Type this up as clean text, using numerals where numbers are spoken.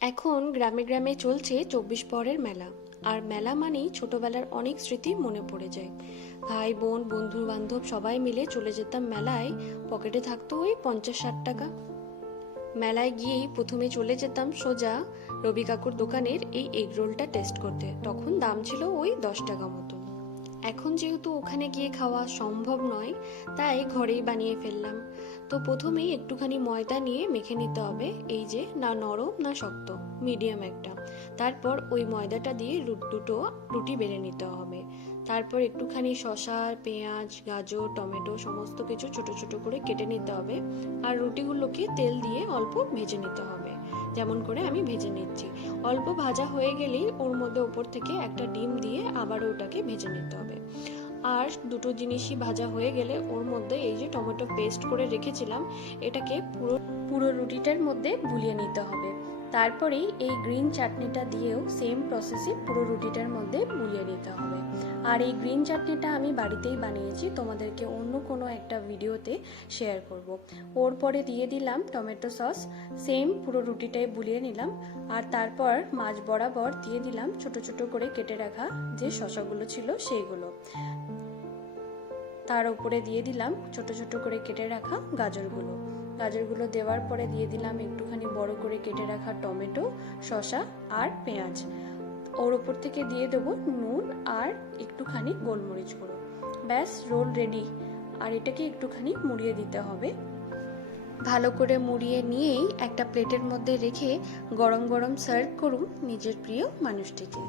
এখন গ্রামে গ্রামে চলছে 24 পরের মেলা। আর মেলা মানেই ছোটবেলার অনেক স্মৃতি মনে পড়ে যায়। ভাই বোন বন্ধু বান্ধব সবাই মিলে চলে যেতাম মেলায়। পকেটে থাকতো ওই 50-60 টাকা। মেলায় গিয়েই প্রথমে চলে যেতাম সোজা রবি কাকুর দোকানের এই এগ রোলটা টেস্ট করতে। তখন দাম ছিল ওই 10 টাকা মতো। এখন যেহেতু ওখানে গিয়ে খাওয়া সম্ভব নয়, তাই ঘরেই বানিয়ে ফেললাম। তো প্রথমেই একটুখানি ময়দা নিয়ে মেখে নিতে হবে, এই যে, না নরম না শক্ত, মিডিয়াম একটা। তারপর ওই ময়দাটা দিয়ে দুটো রুটি বেলে নিতে হবে। তারপর একটুখানি শসা, পেঁয়াজ, গাজর, টমেটো সমস্ত কিছু ছোট ছোট করে কেটে নিতে হবে। আর রুটিগুলোকে তেল দিয়ে অল্প ভেজে নিতে হবে, যেমন করে আমি ভেজে নিচ্ছি। অল্প ভাজা হয়ে গেলেই ওর মধ্যে উপর থেকে একটা ডিম দিয়ে আবার ওটাকে ভেজে নিতে হবে। আর দুটো জিনিসই ভাজা হয়ে গেলে ওর মধ্যে এই যে টমেটো পেস্ট করে রেখেছিলাম, এটাকে পুরো পুরো রুটিটার মধ্যে বুলিয়ে নিতে হবে। তারপরেই এই গ্রিন চাটনিটা দিয়েও সেম প্রসেসে পুরো রুটিটার মধ্যে বুলিয়ে নিতে হবে। আর এই গ্রিন চাটনিটা আমি বাড়িতেই বানিয়েছি, তোমাদেরকে অন্য কোনো একটা ভিডিওতে শেয়ার করব। ওর পরে দিয়ে দিলাম টমেটো সস, সেম পুরো রুটিটাই বুলিয়ে নিলাম। আর তারপর মাছ বরাবর দিয়ে দিলাম ছোট ছোট করে কেটে রাখা যে শসাগুলো ছিল সেইগুলো। তার উপরে দিয়ে দিলাম ছোট ছোট করে কেটে রাখা গাজরগুলো দেওয়ার পরে দিয়ে দিলাম একটুখানি বড় করে কেটে রাখা টমেটো, শসা আর পেঁয়াজ। ওর উপর থেকে দিয়ে দেবো নুন আর একটুখানি গোলমরিচ গুঁড়ো। ব্যাস, রোল রেডি। আর এটাকে একটুখানি মুড়িয়ে দিতে হবে। ভালো করে মুড়িয়ে নিয়েই একটা প্লেটের মধ্যে রেখে গরম গরম সার্ভ করুন নিজের প্রিয় মানুষটিকে।